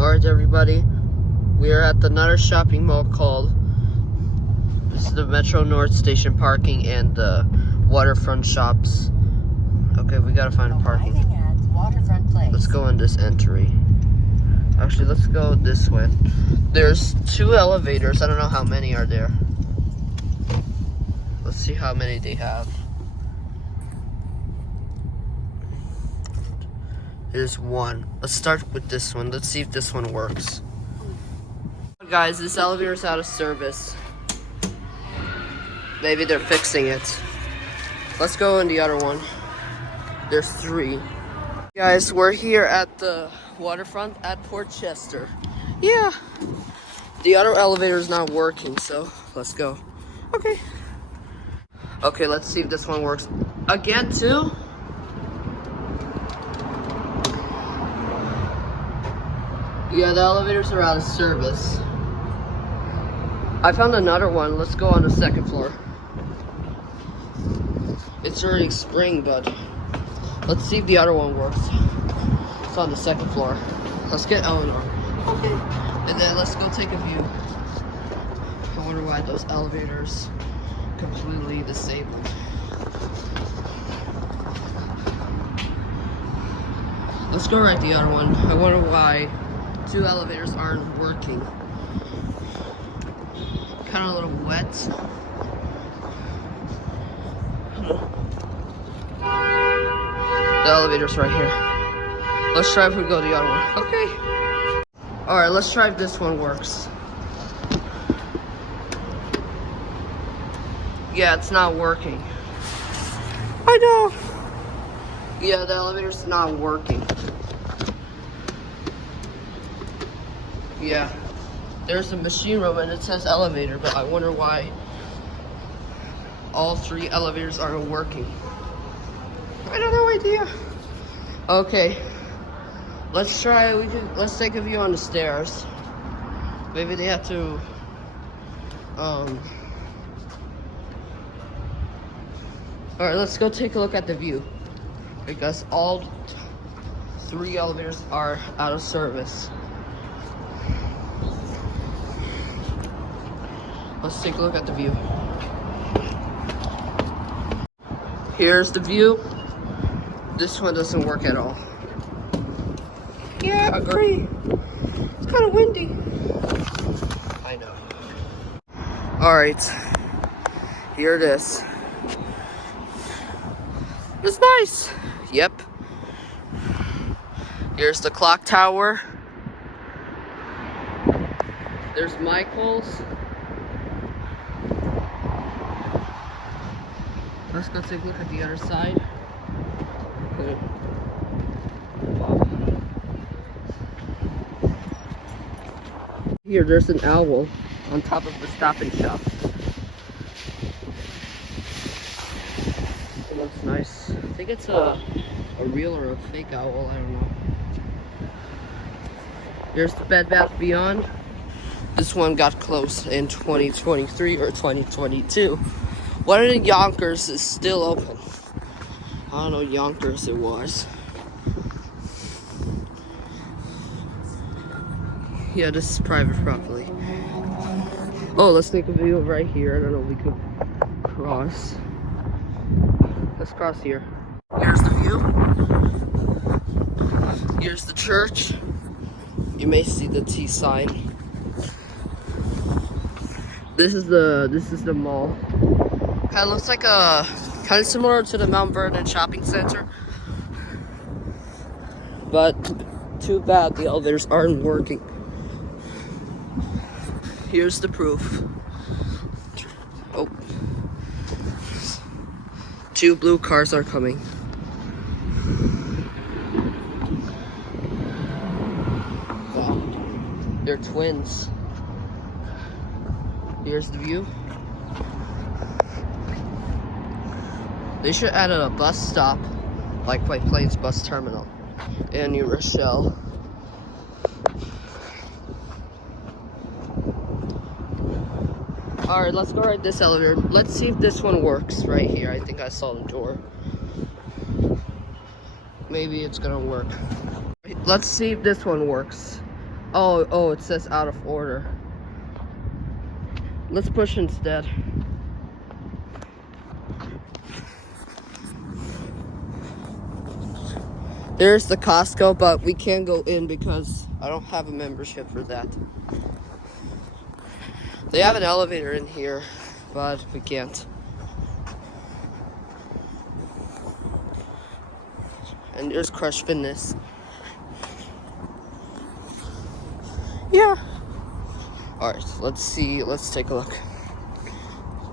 Alright everybody, we are at another shopping mall called, this is the Metro North Station parking and the waterfront shops. Okay, we gotta find a parking. Let's go in this entry. Actually, let's go this way. There's 2 elevators, I don't know how many are there. Let's see how many they have. There's 1. Let's start with this one. Let's see if this one works. Guys, this elevator is out of service. Maybe they're fixing it. Let's go in the other one. There's 3. Guys, we're here at the waterfront at Port Chester. Yeah. The other elevator is not working, so let's go. Okay. Okay, let's see if this one works. Again, too? Yeah, the elevators are out of service. I found another one. Let's go on the 2nd floor. It's already spring, but let's see if the other one works. It's on the 2nd floor. Let's get Elinor. Okay. And then let's go take a view. I wonder why those elevators completely disabled. Let's go right the other one. I wonder why 2 elevators aren't working. Kind of a little wet. The elevator's right here. Let's try if we go the other one. Okay. Alright, let's try if this one works. Yeah, it's not working. I know. Yeah, the elevator's not working. Yeah, there's a machine room and it says elevator, but I wonder why all 3 elevators aren't working. I have no idea. Okay, let's try. Let's take a view on the stairs. Maybe they have to. All right, let's go take a look at the view because all 3 elevators are out of service. Let's take a look at the view. Here's the view. This one doesn't work at all. Yeah, agree. It's kind of windy. I know. Alright. Here it is. It's nice. Yep. Here's the clock tower. There's Michael's. Let's go take a look at the other side. Okay. Here, there's an owl on top of the Stop and Shop. It looks nice. I think it's a real or a fake owl, I don't know. Here's the Bed Bath Beyond. This one got closed in 2023 or 2022. One of the Yonkers is still open. I don't know Yonkers it was. Yeah, this is private property. Oh, let's take a view of right here. I don't know if we could cross. Let's cross here. Here's the view. Here's the church. You may see the T sign. This is the mall. Kind of looks like kind of similar to the Mount Vernon shopping center, but too bad the elevators aren't working. Here's the proof. Oh, 2 blue cars are coming. Wow, they're twins. Here's the view. They should add a bus stop, like White Plains bus terminal in New Rochelle. Alright, let's go ride this elevator. Let's see if this one works right here. I think I saw the door. Maybe it's gonna work. Let's see if this one works. Oh, it says out of order. Let's push instead. There's the Costco, but we can't go in because I don't have a membership for that. They have an elevator in here, but we can't. And there's Crush Fitness. Yeah. Alright, let's see. Let's take a look.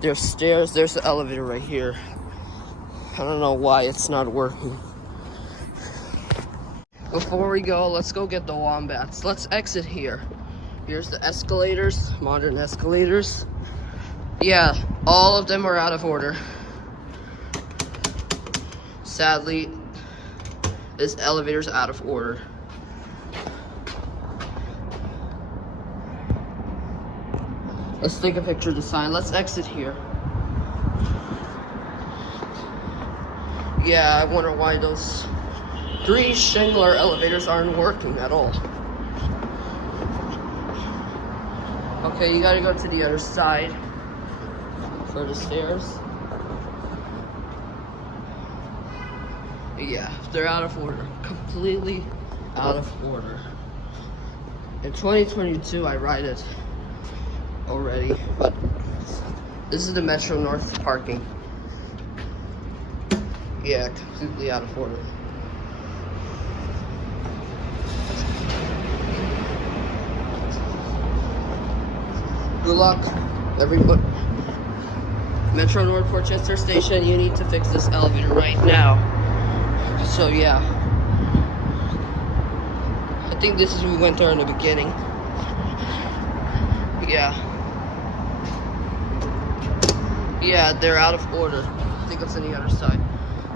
There's stairs. There's the elevator right here. I don't know why it's not working. Before we go, let's go get the wombats. Let's exit here. Here's the escalators, modern escalators. Yeah, all of them are out of order. Sadly, this elevator's out of order. Let's take a picture of the sign. Let's exit here. Yeah, I wonder why those 3 Schindler elevators aren't working at all. Okay, you gotta go to the other side for the stairs. Yeah, they're out of order. Completely out of order. In 2022, I ride it already, but this is the Metro North parking. Yeah, completely out of order. Good luck, everybody. Metro North Portchester Station, you need to fix this elevator right now. So yeah, I think this is what we went there in the beginning. Yeah, they're out of order. I think it's on the other side.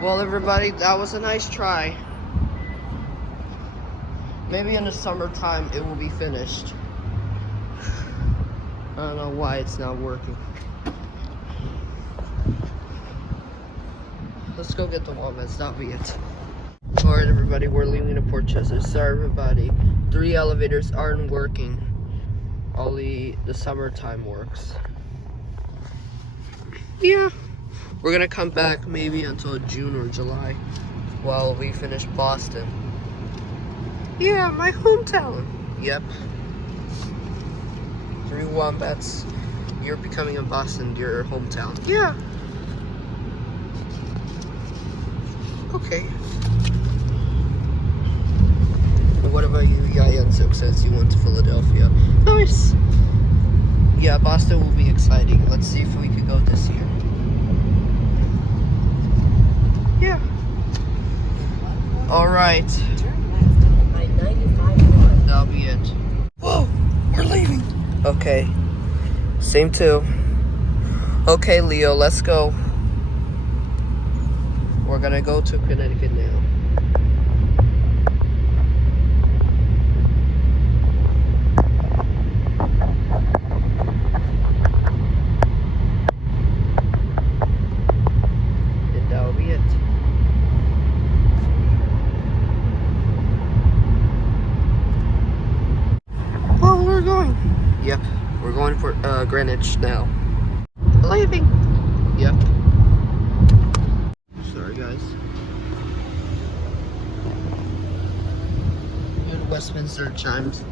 Well, everybody, that was a nice try. Maybe in the summertime it will be finished. I don't know why it's not working. Let's go get the wombats, that'll be it. Alright everybody, we're leaving the Portchester. Sorry everybody, 3 elevators aren't working. Only the summertime works. Yeah, we're gonna come back maybe until June or July while we finish Boston. Yeah, my hometown. Yep. 3 wombats. You're becoming a Boston, your hometown. Yeah. Okay. What about you, Yayansuk, since you went to Philadelphia? Nice. Yeah, Boston will be exciting. Let's see if we can go this year. Yeah. Alright. That'll be it. Whoa, we're leaving. Okay. Same too. Okay, Leo, let's go. We're gonna go to Connecticut now. And that'll be it. Well, we're going. Yep, we're going for Greenwich now. Leaving. Yep. Sorry, guys. Here's the Westminster chimes.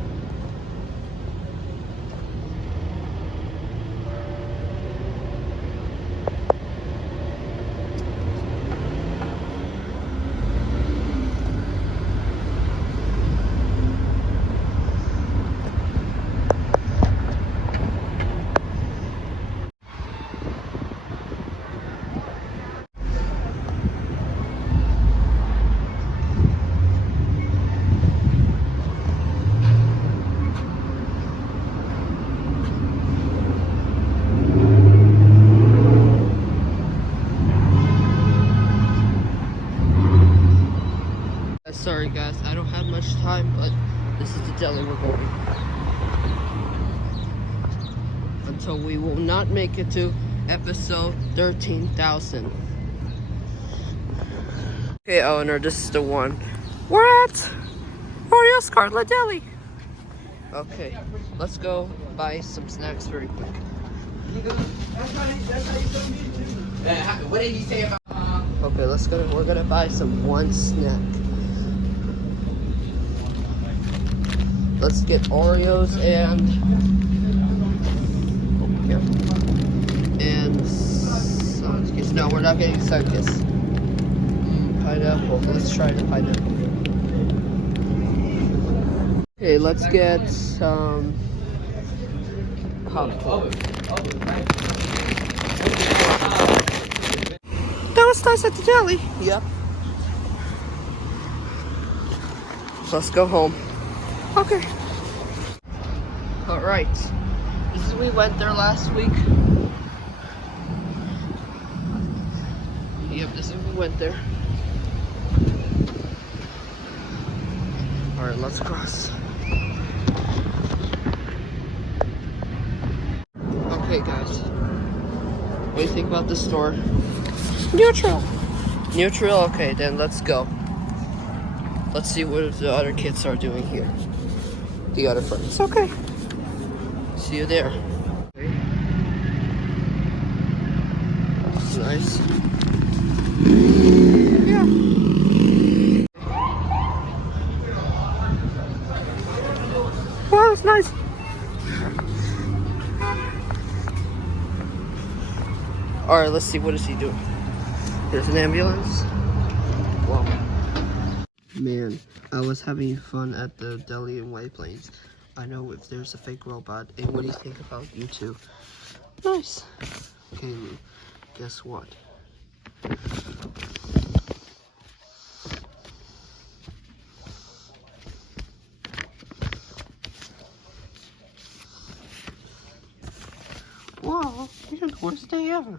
Sorry guys, I don't have much time, but this is the deli we're going. Until we will not make it to episode 13,000. Okay, Elinor, this is the one. We're at Oreo Scarlet Deli. Okay, let's go buy some snacks very quick. What did he say about? Okay, we're gonna buy one snack. Let's get Oreos and Sunkist. No, we're not getting Sunkist. Pineapple. Let's try the pineapple. Okay, let's get some popcorn. That was nice at the deli. Yep. Let's go home. Okay. All right. We went there last week. Yep, we went there. All right, let's cross. Okay, guys. What do you think about this store? Neutral. Neutral? Okay, then let's go. Let's see what the other kids are doing here. The other friends. Okay. See you there. Okay. It's nice. Yeah. Wow, it's nice. Alright, let's see. What is he doing? There's an ambulance. Wow. Man, I was having fun at the deli in White Plains. I know if there's a fake robot. And what do you think about you two? Nice. Okay, guess what? Wow, you're the worst day ever.